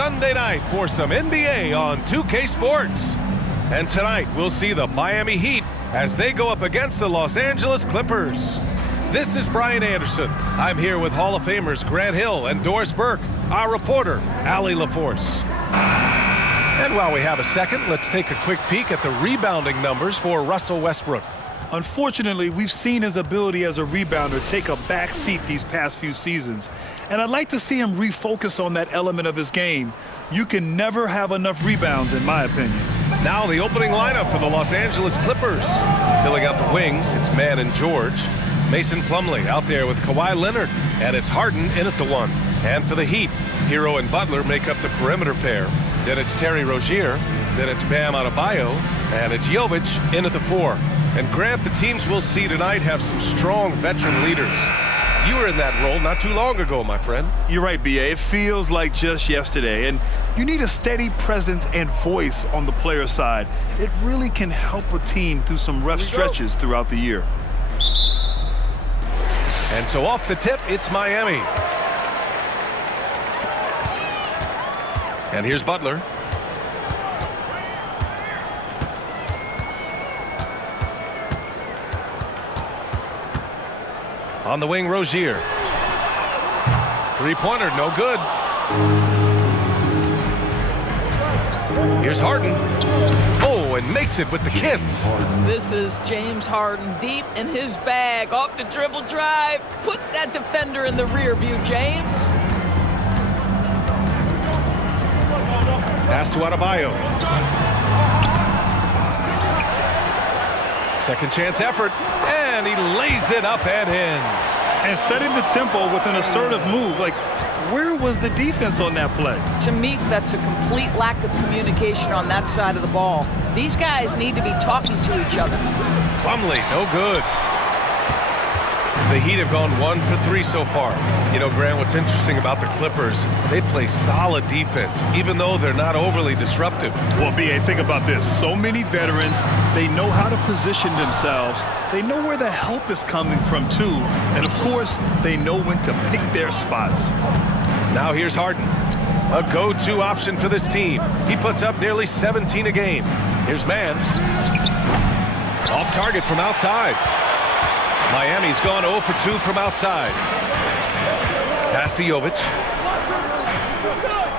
Sunday night for some NBA on 2K Sports. And tonight, we'll see the Miami Heat as they go up against the Los Angeles Clippers. This is Brian Anderson. I'm here with Hall of Famers Grant Hill and Doris Burke, our reporter, Allie LaForce. And while we have a second, let's take a quick peek at the rebounding numbers for Russell Westbrook. Unfortunately, we've seen his ability as a rebounder take a back seat these past few seasons. And I'd like to see him refocus on that element of his game. You can never have enough rebounds, in my opinion. Now the opening lineup for the Los Angeles Clippers. Filling out the wings, it's Mann and George. Mason Plumlee out there with Kawhi Leonard. And it's Harden in at the 1. And for the Heat, Hero and Butler make up the perimeter pair. Then it's Terry Rozier. Then it's Bam Adebayo. And it's Jovic in at the 4. And Grant, the teams we'll see tonight have some strong veteran leaders. You were in that role not too long ago, my friend. You're right, B.A. It feels like just yesterday. And you need a steady presence and voice on the player side. It really can help a team through some rough stretches throughout the year. And so off the tip, it's Miami. And here's Butler. On the wing, Rozier. Three-pointer, no good. Here's Harden. Oh, and makes it with the kiss. This is James Harden deep in his bag. Off the dribble drive. Put that defender in the rear view, James. Pass to Adebayo. Second chance effort. And he lays it up and in. And setting the tempo with an assertive move. Like, where was the defense on that play? To me, that's a complete lack of communication on that side of the ball. These guys need to be talking to each other. Plumlee, no good. The Heat have gone 1 for 3 so far. You know, Grant, what's interesting about the Clippers, they play solid defense, even though they're not overly disruptive. Well, B.A., think about this. So many veterans, they know how to position themselves. They know where the help is coming from, too. And, of course, they know when to pick their spots. Now here's Harden, a go-to option for this team. He puts up nearly 17 a game. Here's Mann. Off target from outside. Miami's gone 0 for 2 from outside. Pass to Jovic.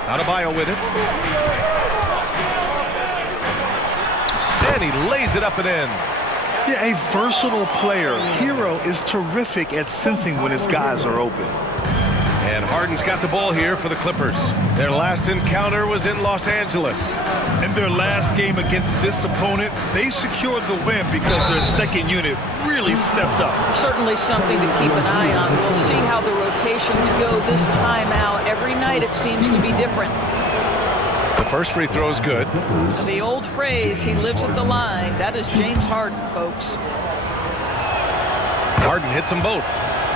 Adebayo with it. And he lays it up and in. Yeah, a versatile player. Hero is terrific at sensing when his guys are open. And Harden's got the ball here for the Clippers. Their last encounter was in Los Angeles. In their last game against this opponent, they secured the win because their second unit really stepped up. Certainly something to keep an eye on. We'll see how the rotations go this time out. Every night it seems to be different. The first free throw is good. The old phrase, he lives at the line. That is James Harden, folks. Harden hits them both.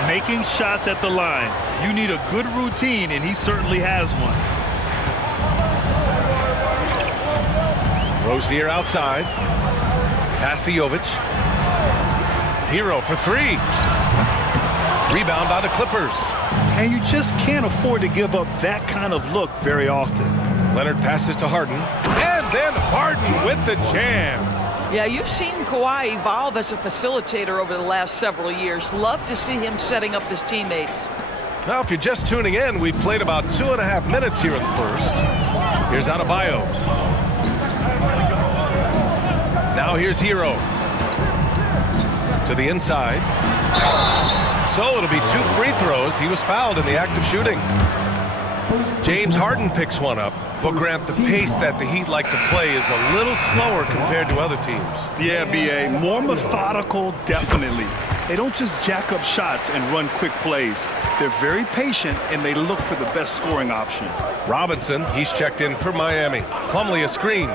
Making shots at the line. You need a good routine, and he certainly has one. Rozier outside. Pass to Jovic. Hero for 3. Rebound by the Clippers. And you just can't afford to give up that kind of look very often. Leonard passes to Harden. And then Harden with the jam. Yeah, you've seen Kawhi evolve as a facilitator over the last several years. Love to see him setting up his teammates. Now, if you're just tuning in, we've played about 2.5 minutes here in the first. Here's Adebayo. Now here's Hero. To the inside. So it'll be 2 free throws. He was fouled in the act of shooting. James Harden picks one up. But Grant, the pace that the Heat like to play is a little slower compared to other teams. Yeah, B.A., more methodical, definitely. They don't just jack up shots and run quick plays. They're very patient, and they look for the best scoring option. Robinson, he's checked in for Miami. Plumlee a screen.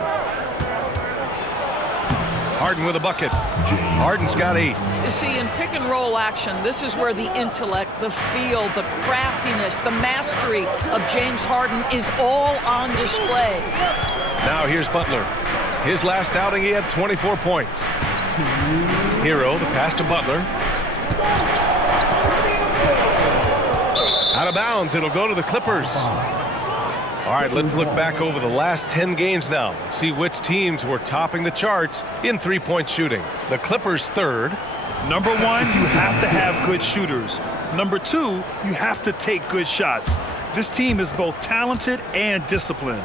Harden with a bucket. Harden's got 8. You see, in pick-and-roll action, this is where the intellect, the feel, the craftiness, the mastery of James Harden is all on display. Now here's Butler. His last outing, he had 24 points. Hero, the pass to Butler. Out of bounds, it'll go to the Clippers. All right, let's look back over the last 10 games now and see which teams were topping the charts in three-point shooting. The Clippers third. Number one, you have to have good shooters. Number two, you have to take good shots. This team is both talented and disciplined.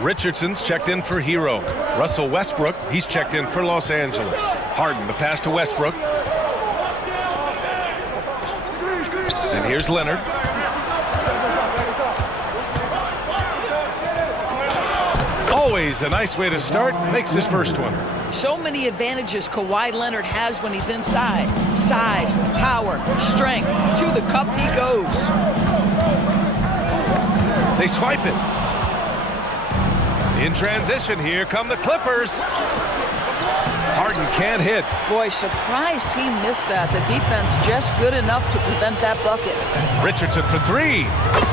Richardson's checked in for Hero. Russell Westbrook, he's checked in for Los Angeles. Harden, the pass to Westbrook. And here's Leonard. Always a nice way to start, makes his first one. So many advantages Kawhi Leonard has when he's inside. Size, power, strength. To the cup he goes. They swipe it. In transition, here come the Clippers. Harden can't hit. Boy, surprised he missed that. The defense just good enough to prevent that bucket. Richardson for three.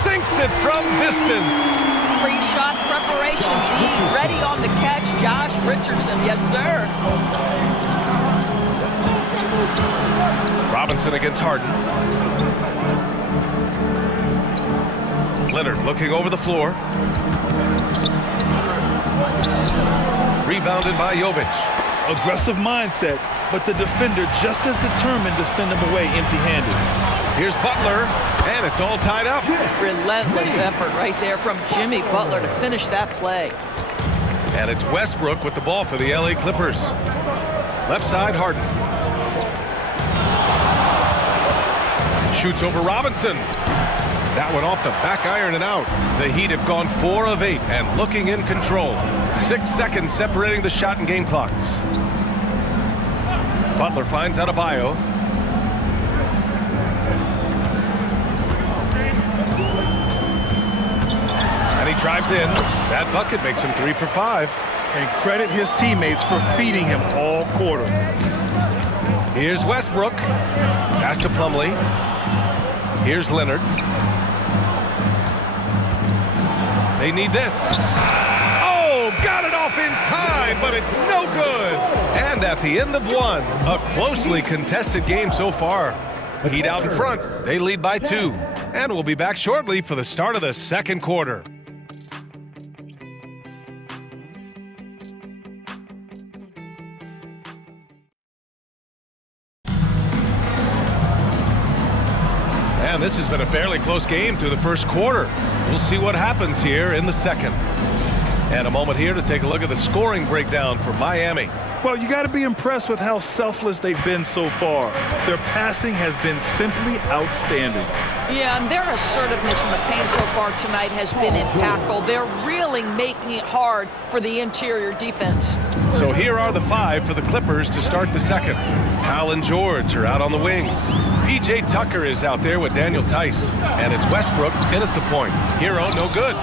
Sinks it from distance. Pre-shot preparation. Be ready on the catch. Josh Richardson, yes, sir. Robinson against Harden. Leonard looking over the floor. Rebounded by Jovic. Aggressive mindset, but the defender just as determined to send him away empty-handed. Here's Butler, and it's all tied up. Relentless effort right there from Jimmy Butler to finish that play. And it's Westbrook with the ball for the LA Clippers. Left side, Harden. Shoots over Robinson. That one off the back iron and out. The Heat have gone 4 of 8 and looking in control. 6 seconds separating the shot and game clocks. Butler finds Adebayo. And he drives in. That bucket makes him 3 for 5. And credit his teammates for feeding him all quarter. Here's Westbrook. Pass to Plumlee. Here's Leonard. They need this. Oh, got it off in time, but it's no good. And at the end of one, a closely contested game so far. Heat out in front. They lead by 2. And we'll be back shortly for the start of the second quarter. And this has been a fairly close game through the first quarter. We'll see what happens here in the second. And a moment here to take a look at the scoring breakdown for Miami. Well, you got to be impressed with how selfless they've been so far. Their passing has been simply outstanding. Yeah, and their assertiveness in the paint so far tonight has been impactful. They're really making it hard for the interior defense. So here are the 5 for the Clippers to start the second. Powell and George are out on the wings. P.J. Tucker is out there with Daniel Tice. And it's Westbrook in at the point. Hero, no good.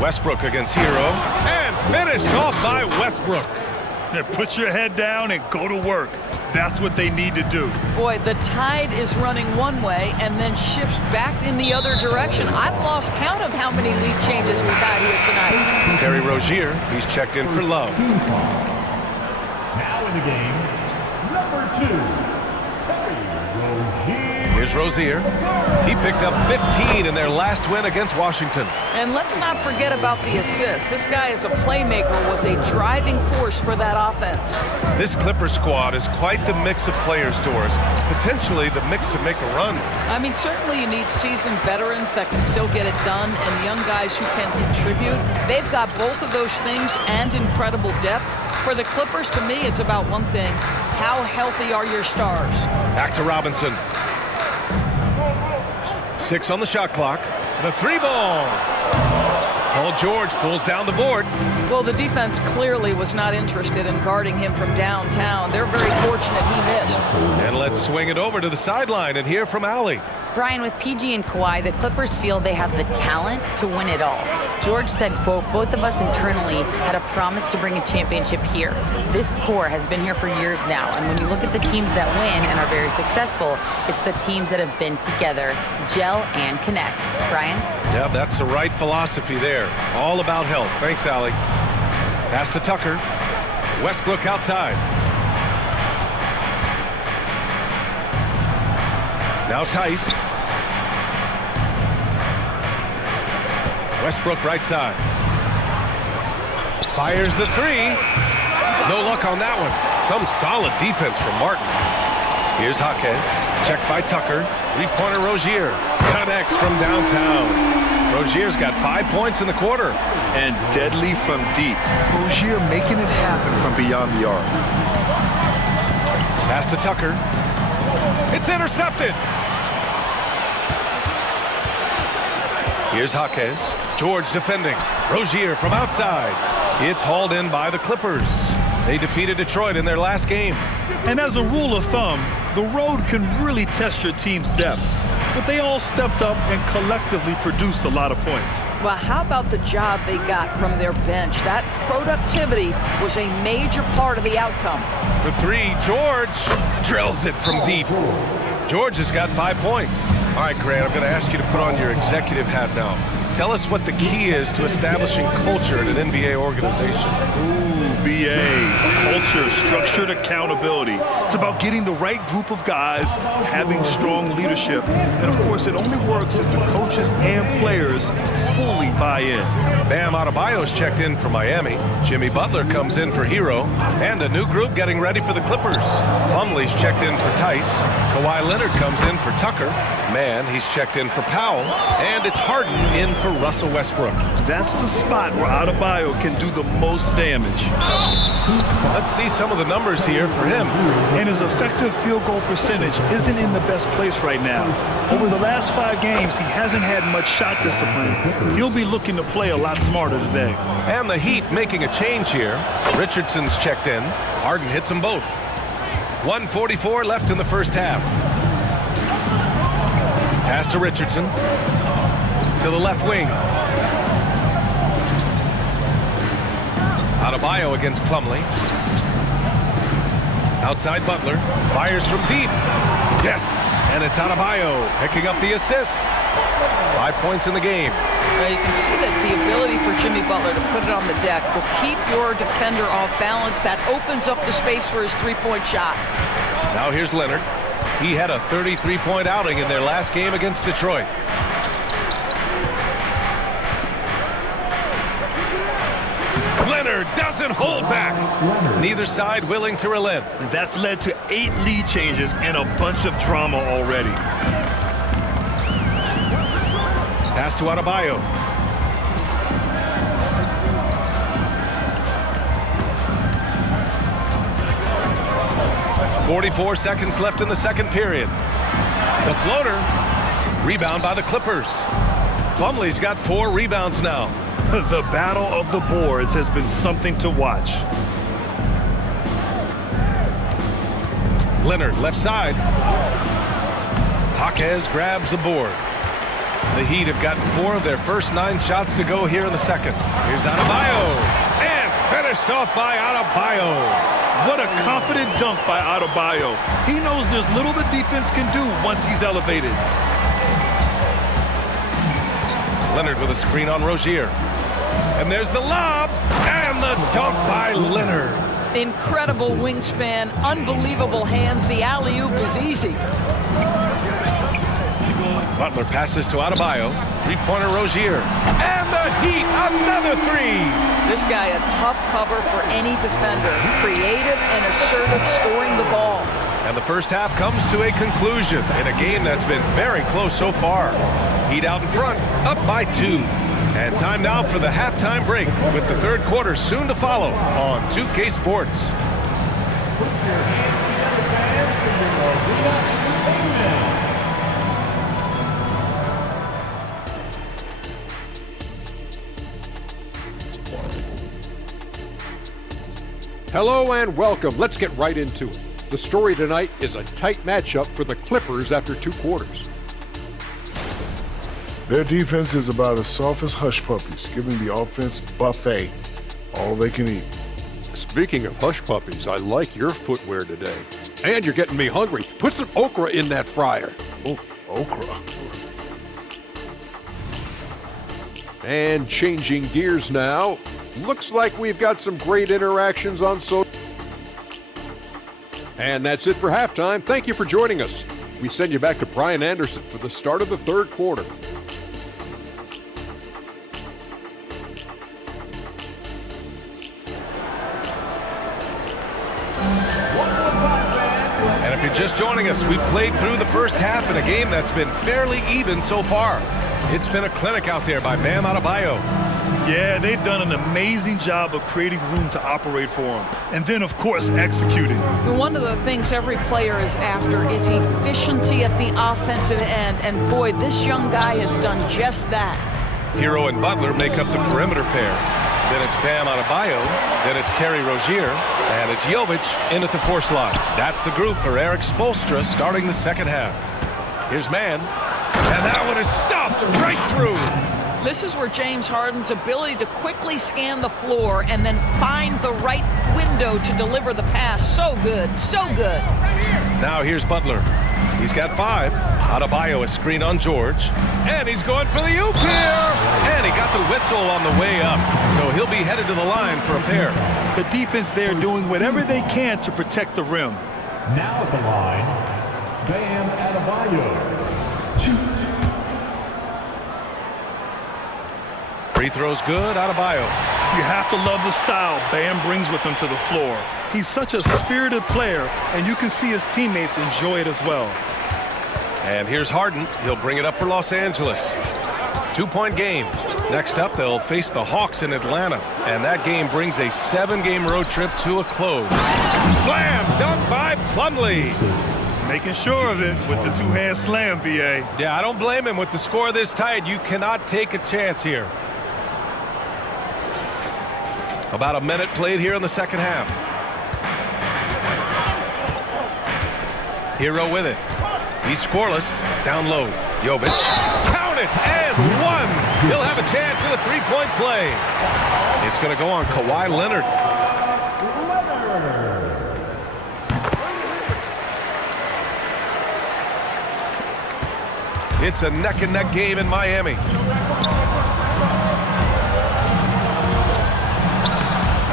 Westbrook against Hero. And finished off by Westbrook. Yeah, put your head down and go to work. That's what they need to do. Boy, the tide is running one way and then shifts back in the other direction. I've lost count of how many lead changes we've had here tonight. Terry Rozier, he's checked in for Love. Now in the game, number 2, Terry Rozier. Here's Rozier. He picked up 15 in their last win against Washington. And let's not forget about the assist. This guy is a playmaker, was a driving force for that offense. This Clipper squad is quite the mix of players, Doris. Potentially the mix to make a run. I mean, certainly you need seasoned veterans that can still get it done and young guys who can contribute. They've got both of those things and incredible depth. For the Clippers, to me, it's about one thing. How healthy are your stars? Back to Robinson. 6 on the shot clock. The 3-ball. Paul George pulls down the board. Well, the defense clearly was not interested in guarding him from downtown. They're very fortunate he missed. And let's swing it over to the sideline and hear from Allie. Brian, with PG and Kawhi, the Clippers feel they have the talent to win it all. George said, quote, both of us internally had a promise to bring a championship here. This core has been here for years now, and when you look at the teams that win and are very successful, it's the teams that have been together, gel and connect. Brian? Yeah, that's the right philosophy there. All about health. Thanks, Allie. Pass to Tucker. Westbrook outside. Now Tice. Westbrook right side. Fires the three. No luck on that one. Some solid defense from Martin. Here's Jaquez. Checked by Tucker. Three-pointer Rozier. Connects from downtown. Rozier's got 5 points in the quarter. And deadly from deep. Rozier making it happen from beyond the arc. Pass to Tucker. It's intercepted. Here's Jaquez. George defending. Rozier from outside. It's hauled in by the Clippers. They defeated Detroit in their last game. And as a rule of thumb, the road can really test your team's depth. But they all stepped up and collectively produced a lot of points. Well, how about the job they got from their bench? That productivity was a major part of the outcome. For three, George drills it from deep. George has got 5 points. All right, Grant, I'm going to ask you to put on your executive hat now. Tell us what the key is to establishing culture in an NBA organization. Ooh, BA. Culture, structured accountability. It's about getting the right group of guys, having strong leadership. And of course, it only works if the coaches and players fully buy in. Bam Adebayo's checked in for Miami. Jimmy Butler comes in for Hero. And a new group getting ready for the Clippers. Plumlee's checked in for Tice. Kawhi Leonard comes in for Tucker. Man, he's checked in for Powell. And it's Harden in for Russell Westbrook. That's the spot where Adebayo can do the most damage. Let's see some of the numbers here for him. And his effective field goal percentage isn't in the best place right now. Over the last 5 games, he hasn't had much shot discipline. He'll be looking to play a lot smarter today. And the Heat making a change here. Richardson's checked in. Harden hits them both. 1:44 left in the first half. Pass to Richardson. To the left wing. Adebayo against Plumlee. Outside Butler. Fires from deep. Yes! And it's Adebayo picking up the assist. 5 points in the game. You can see that the ability for Jimmy Butler to put it on the deck will keep your defender off balance. That opens up the space for his three-point shot. Now here's Leonard. He had a 33-point outing in their last game against Detroit. Leonard doesn't hold back. Neither side willing to relent. That's led to 8 lead changes and a bunch of drama already. Pass to Adebayo. .44 seconds left in the second period. The floater. Rebound by the Clippers. Plumlee's got 4 rebounds now. The battle of the boards has been something to watch. Leonard, left side. Jaquez grabs the board. The Heat have gotten 4 of their first 9 shots to go here in the second. Here's Adebayo. And finished off by Adebayo. What a confident dunk by Adebayo. He knows there's little the defense can do once he's elevated. Leonard with a screen on Rozier. And there's the lob. And the dunk by Leonard. Incredible wingspan, unbelievable hands. The alley-oop is easy. Butler passes to Adebayo. Three-pointer Rozier. And the Heat, another 3. This guy a tough cover for any defender. Creative and assertive scoring the ball. And the first half comes to a conclusion in a game that's been very close so far. Heat out in front, up by 2. And time now for the halftime break with the third quarter soon to follow on 2K Sports. Hello and welcome. Let's get right into it. The story tonight is a tight matchup for the Clippers after 2 quarters. Their defense is about as soft as hush puppies, giving the offense buffet, all they can eat. Speaking of hush puppies, I like your footwear today. And you're getting me hungry. Put some okra in that fryer. Oh, okra. And changing gears now. Looks like we've got some great interactions on social. And that's it for halftime. Thank you for joining us. We send you back to Brian Anderson for the start of the third quarter. if you're just joining us, we've played through the first half in a game that's been fairly even so far. It's been a clinic out there by Bam Adebayo. Yeah, they've done an amazing job of creating room to operate for him. And then, of course, executing. One of the things every player is after is efficiency at the offensive end. And boy, this young guy has done just that. Hero and Butler make up the perimeter pair. Then it's Bam Adebayo. Then it's Terry Rozier. And it's Jovic in at the 4 slot. That's the group for Eric Spoelstra starting the second half. Here's Man. And that one is stuffed right through. This is where James Harden's ability to quickly scan the floor and then find the right window to deliver the pass. So good, so good. Now here's Butler. He's got 5. Adebayo a screen on George. And he's going for the oop here. And he got the whistle on the way up. So he'll be headed to the line for a pair. The defense there doing whatever they can to protect the rim. Now at the line, Bam Adebayo. Free throw's good, Adebayo. You have to love the style Bam brings with him to the floor. He's such a spirited player, and you can see his teammates enjoy it as well. And here's Harden. He'll bring it up for Los Angeles. 2-point game. Next up, they'll face the Hawks in Atlanta. And that game brings a 7-game road trip to a close. Slam dunk by Plumlee. Making sure of it with the 2-hand slam, B.A. Yeah, I don't blame him. With the score this tight, you cannot take a chance here. About a minute played here in the second half. Hero with it. He's scoreless. Down low. Jovic. Count it and 1. He'll have a chance at a 3-point play. It's going to go on Kawhi Leonard. It's a neck-and-neck game in Miami.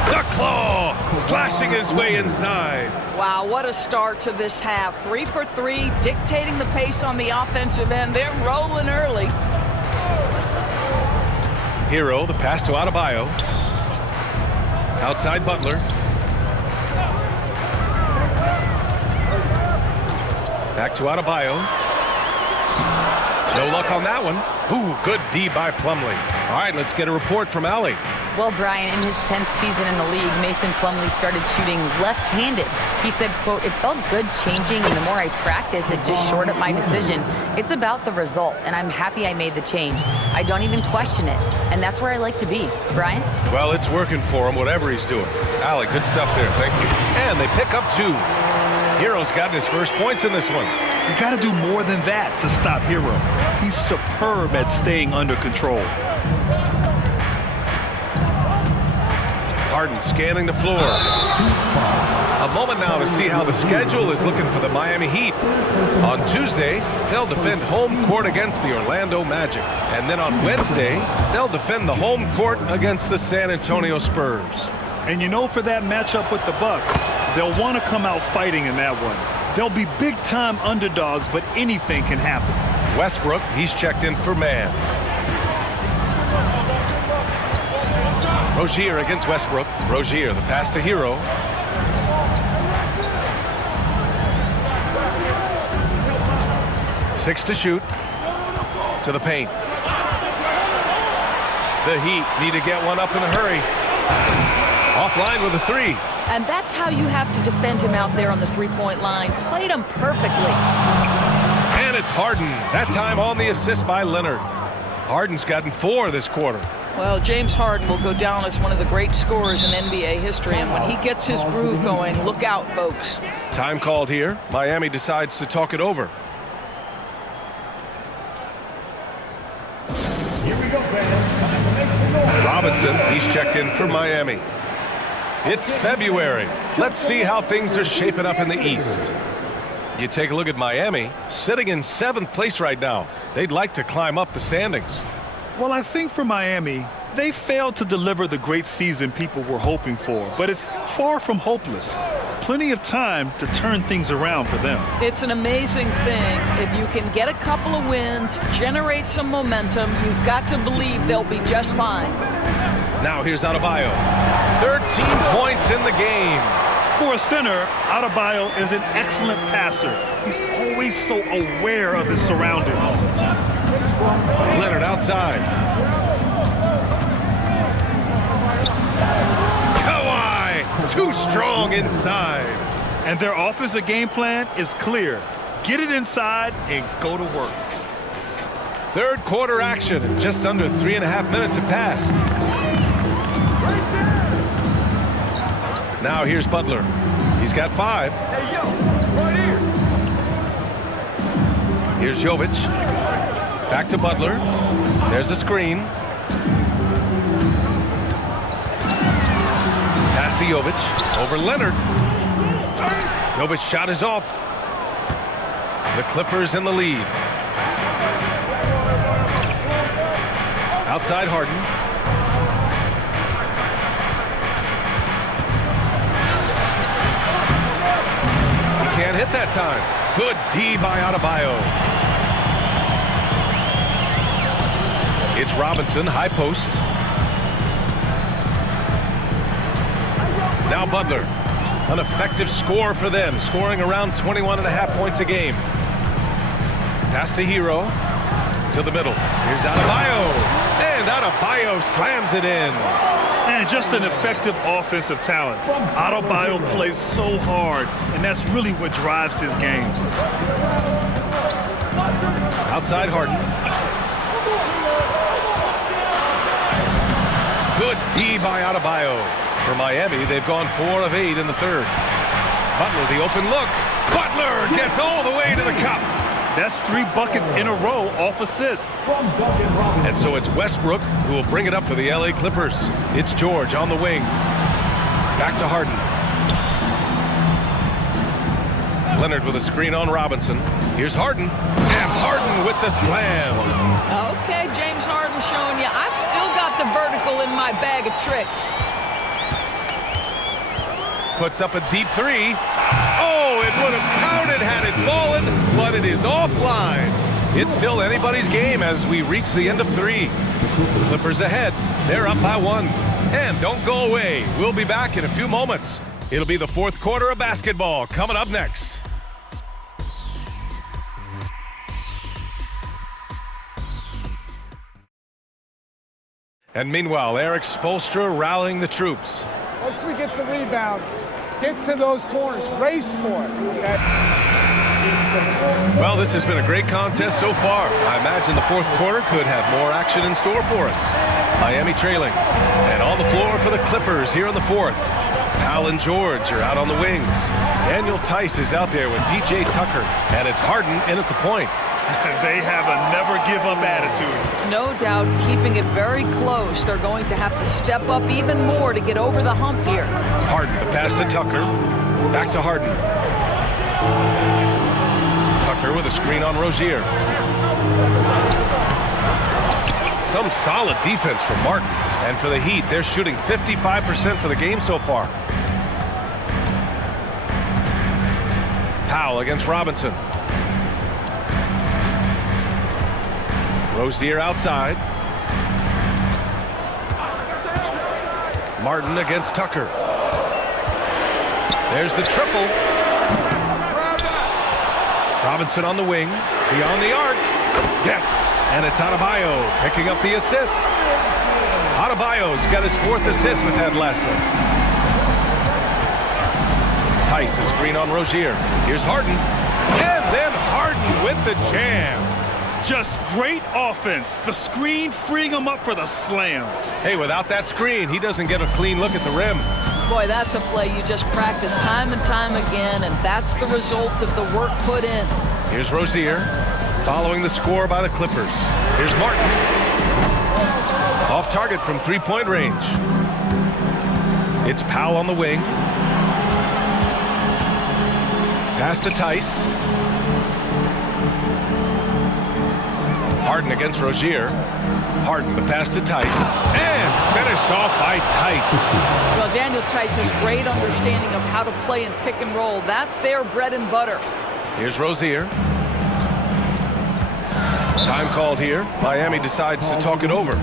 The claw slashing his way inside. Wow, what a start to this half. 3 for 3, dictating the pace on the offensive end. They're rolling early. Hero, the pass to Adebayo. Outside Butler. Back to Adebayo. No luck on that one. Ooh, good D by Plumlee. All right, let's get a report from Allie. Well, Brian, in his 10th season in the league, Mason Plumlee started shooting left-handed. He said, quote, "It felt good changing, and the more I practice, it just shored up my decision. It's about the result, and I'm happy I made the change. I don't even question it, and that's where I like to be." Brian? Well, it's working for him, whatever he's doing. Allie, good stuff there. Thank you. And they pick up 2. Hero's gotten his first points in this one. You got to do more than that to stop Hero. He's superb at staying under control. Harden scanning the floor. A moment now to see how the schedule is looking for the Miami Heat. On Tuesday, they'll defend home court against the Orlando Magic. And then on Wednesday, they'll defend the home court against the San Antonio Spurs. And you know, for that matchup with the Bucks, they'll want to come out fighting in that one. They'll be big-time underdogs, but anything can happen. Westbrook, he's checked in for Man. Rozier against Westbrook. Rozier, the pass to Hero. Six to shoot. To the paint. The Heat need to get one up in a hurry. Offline with a 3. And that's how you have to defend him out there on the 3-point line. Played him perfectly. And it's Harden. That time on the assist by Leonard. Harden's gotten 4 this quarter. Well, James Harden will go down as one of the great scorers in NBA history, and when he gets his groove going, look out, folks. Time called here. Miami decides to talk it over. Here we go, fans. Robinson, he's checked in for Miami. It's February. Let's see how things are shaping up in the East. You take a look at Miami, sitting in 7th place right now. They'd like to climb up the standings. Well, I think for Miami, they failed to deliver the great season people were hoping for, but it's far from hopeless. Plenty of time to turn things around for them. It's an amazing thing. If you can get a couple of wins, generate some momentum, you've got to believe they'll be just fine. Now here's Adebayo. 13 points in the game. For a center, Adebayo is an excellent passer. He's always so aware of his surroundings. Leonard outside. Kawhi, too strong inside. And their offensive game plan is clear. Get it inside and go to work. Third quarter action, and just under 3.5 minutes have passed. Now here's Butler. He's got 5. Hey, yo, right here. Here's Jovic. Back to Butler. There's a screen. Pass to Jovic. Over Leonard. Jovic's shot is off. The Clippers in the lead. Outside Harden. He can't hit that time. Good D by Adebayo. It's Robinson, high post. Now Butler. An effective score for them, scoring around 21.5 points a game. Pass to Hero. To the middle. Here's Adebayo. And Adebayo slams it in. And just an effective offensive talent. Adebayo plays so hard, and that's really what drives his game. Outside Harden. Good D by Adebayo. For Miami, they've gone 4 of 8 in the third. Butler, the open look. Butler gets all the way to the cup. That's 3 buckets in a row off assist. And so it's Westbrook who will bring it up for the LA Clippers. It's George on the wing. Back to Harden. Leonard with a screen on Robinson. Here's Harden. And Harden with the slam. Okay, James Harden showing you I've still got the vertical in my bag of tricks. Puts up a deep 3. Oh, it would have counted had it fallen, but it is offline. It's still anybody's game as we reach the end of 3. Clippers ahead. They're up by 1. And don't go away. We'll be back in a few moments. It'll be the fourth quarter of basketball coming up next. And meanwhile, Eric Spoelstra rallying the troops. Once we get the rebound, get to those corners, race for it. Okay? Well, this has been a great contest so far. I imagine the fourth quarter could have more action in store for us. Miami trailing. And on the floor for the Clippers here in the fourth. Powell and George are out on the wings. Daniel Tice is out there with P.J. Tucker. And it's Harden in at the point. They have a never-give-up attitude. No doubt, keeping it very close. They're going to have to step up even more to get over the hump here. Harden, the pass to Tucker. Back to Harden. Tucker with a screen on Rozier. Some solid defense from Martin. And for the Heat, they're shooting 55% for the game so far. Powell against Robinson. Rozier outside. Martin against Tucker. There's the triple. Robinson on the wing. Beyond the arc. Yes! And it's Adebayo picking up the assist. Adebayo's got his 4th assist with that last one. Tice, a screen on Rozier. Here's Harden. And then Harden with the jam. Just great offense. The screen freeing him up for the slam. Hey, without that screen, he doesn't get a clean look at the rim. Boy, that's a play you just practice time and time again, and that's the result of the work put in. Here's Rozier, following the score by the Clippers. Here's Martin. Off target from 3-point range. It's Powell on the wing. Pass to Tice. Harden against Rozier. Harden, the pass to Tice. And finished off by Tice. Well, Daniel Tice has great understanding of how to play in pick and roll. That's their bread and butter. Here's Rozier. Time called here. Miami decides to talk it over.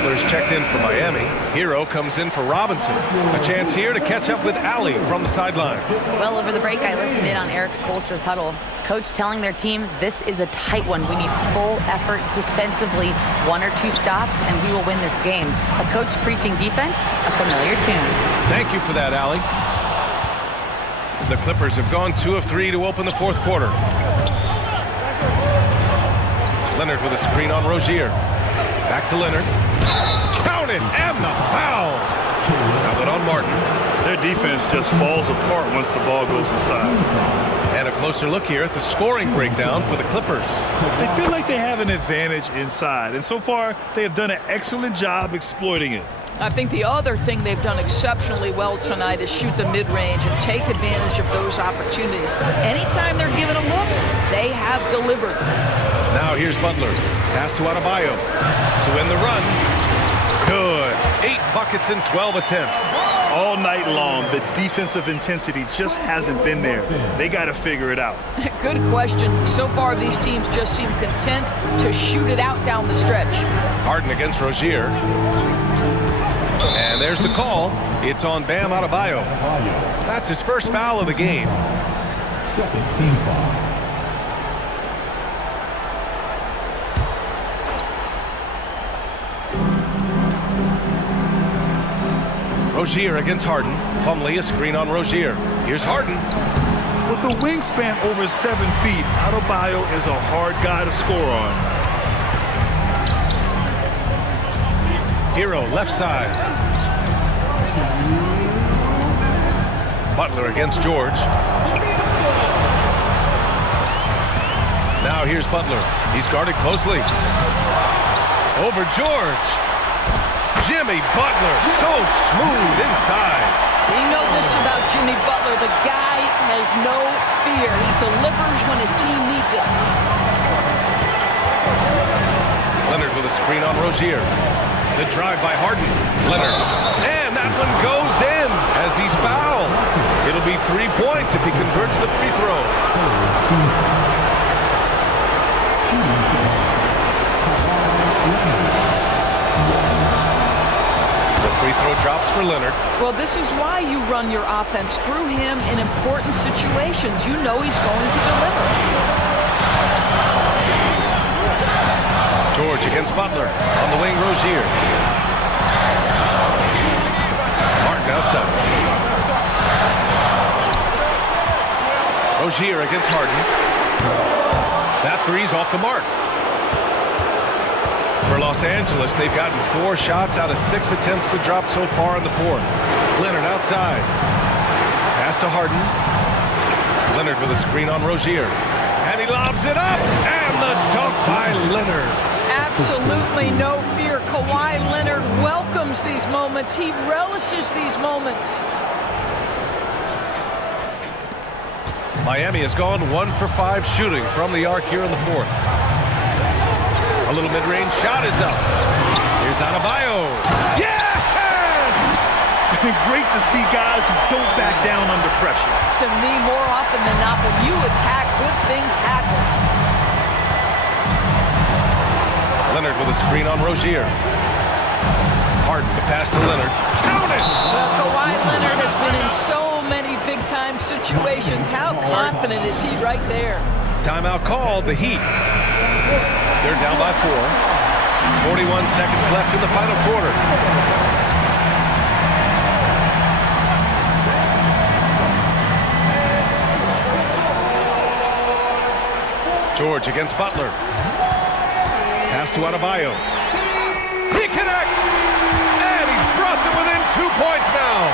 Butler's checked in for Miami. Hero comes in for Robinson. A chance here to catch up with Allie from the sideline. Well, over the break, I listened in on Eric Spoelstra's huddle. Coach telling their team, this is a tight one. We need full effort defensively, 1 or 2 stops, and we will win this game. A coach preaching defense, a familiar tune. Thank you for that, Allie. The Clippers have gone 2 of 3 to open the fourth quarter. Leonard with a screen on Rozier. Back to Leonard. Counted, and the foul. Foul it on Martin. Their defense just falls apart once the ball goes inside. And a closer look here at the scoring breakdown for the Clippers. They feel like they have an advantage inside, and so far they have done an excellent job exploiting it. I think the other thing they've done exceptionally well tonight is shoot the mid-range and take advantage of those opportunities. Anytime they're given a look, they have delivered. Now here's Butler. Pass to Adebayo. To end the run. Good. 8 buckets in 12 attempts. All night long, the defensive intensity just hasn't been there. They got to figure it out. Good question. So far, these teams just seem content to shoot it out down the stretch. Harden against Rozier. And there's the call. It's on Bam Adebayo. That's his first foul of the game. Second team foul. Rozier against Harden. Plumlee, a screen on Rozier. Here's Harden. With a wingspan over 7 feet, Adebayo is a hard guy to score on. Hero, left side. Butler against George. Now here's Butler. He's guarded closely. Over George. Jimmy Butler, so smooth inside. We know this about Jimmy Butler. The guy has no fear. He delivers when his team needs it. Leonard with a screen on Rozier. The drive by Harden. Leonard. And that one goes in as he's fouled. It'll be 3 points if he converts the free throw. Free throw drops for Leonard. Well, this is why you run your offense through him in important situations. You know he's going to deliver. George against Butler. On the wing, Rozier. Martin outside. Rozier against Harden. That three's off the mark. For Los Angeles, they've gotten 4 shots out of 6 attempts to drop so far in the fourth. Leonard outside. Pass to Harden. Leonard with a screen on Rozier. And he lobs it up. And the dunk by Leonard. Absolutely no fear. Kawhi Leonard welcomes these moments. He relishes these moments. Miami has gone 1 for 5 shooting from the arc here in the fourth. A little mid-range shot is up. Here's Adebayo. Yes! Great to see guys who don't back down under pressure. To me, more often than not, when you attack, good things happen. Leonard with a screen on Rozier. Harden, the pass to Leonard. Count it! Well, Kawhi Leonard has been in so many big-time situations. How confident is he right there? Timeout called, the Heat. They're down by 4. 41 seconds left in the final quarter. George against Butler. Pass to Adebayo. He connects! And he's brought them within 2 points now.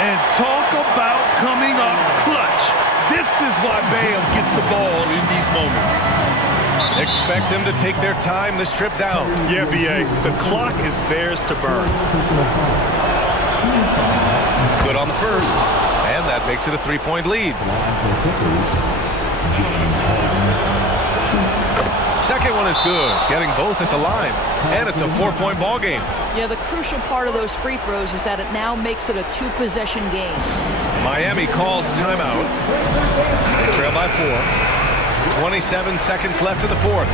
And talk about coming up clutch. This is why Bam gets the ball in these moments. Expect them to take their time this trip down. Yeah, B.A. The clock is theirs to burn. Good on the first. And that makes it a 3-point lead. Second one is good, getting both at the line. And it's a 4-point ball game. Yeah, the crucial part of those free throws is that it now makes it a 2-possession game. Miami calls timeout. They trail by 4. 27 seconds left in the fourth.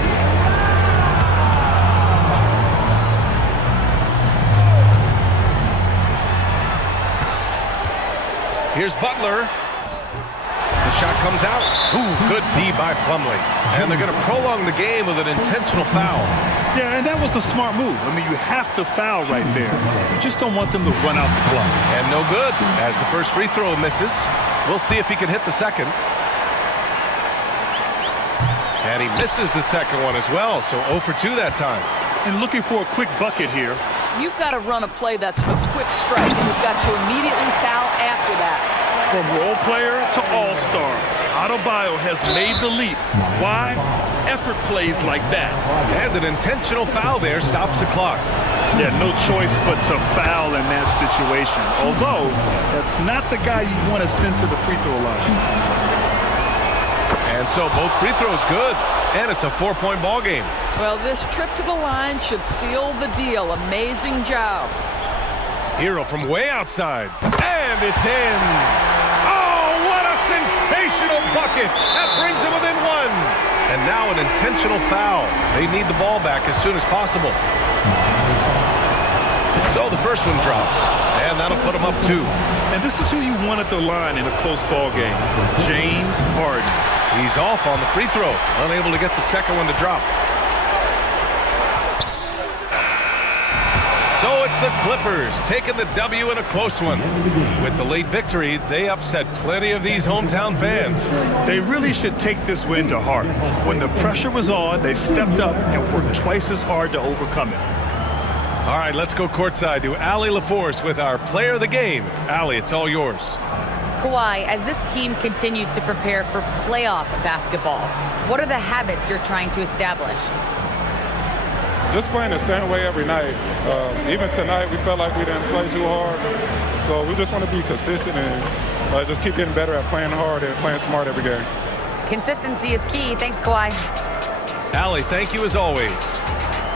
Here's Butler. The shot comes out. Ooh, good D by Plumlee. And they're going to prolong the game with an intentional foul. Yeah, and that was a smart move. I mean, you have to foul right there. You just don't want them to run out the clock. And no good, as the first free throw misses. We'll see if he can hit the second. And he misses the second one as well, so 0 for 2 that time. And looking for a quick bucket here. You've got to run a play that's a quick strike, and you've got to immediately foul after that. From role player to all-star, Adebayo has made the leap. Why? Effort plays like that. And an intentional foul there stops the clock. Yeah, no choice but to foul in that situation. Although, that's not the guy you want to send to the free throw line. And so both free throws good. And it's a 4-point ball game. Well, this trip to the line should seal the deal. Amazing job. Hero from way outside. And it's in. Oh, what a sensational bucket. That brings him within one. And now an intentional foul. They need the ball back as soon as possible. So the first one drops. And that'll put them up 2. And this is who you want at the line in a close ball game. James Harden. He's off on the free throw. Unable to get the second one to drop. So it's the Clippers taking the W in a close one. With the late victory, they upset plenty of these hometown fans. They really should take this win to heart. When the pressure was on, they stepped up and worked twice as hard to overcome it. All right, let's go courtside to Allie LaForce with our player of the game. Allie, it's all yours. Kawhi, as this team continues to prepare for playoff basketball, what are the habits you're trying to establish? Just playing the same way every night. Even tonight, we felt like we didn't play too hard. So we just want to be consistent and just keep getting better at playing hard and playing smart every game. Consistency is key. Thanks, Kawhi. Allie, thank you as always.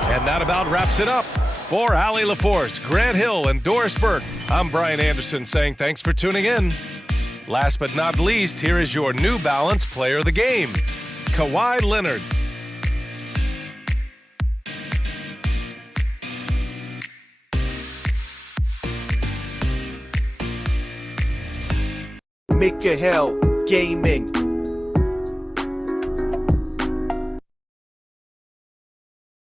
And that about wraps it up. For Allie LaForce, Grant Hill, and Doris Burke, I'm Brian Anderson saying thanks for tuning in. Last but not least, here is your New Balance player of the game, Kawhi Leonard. Make your hell gaming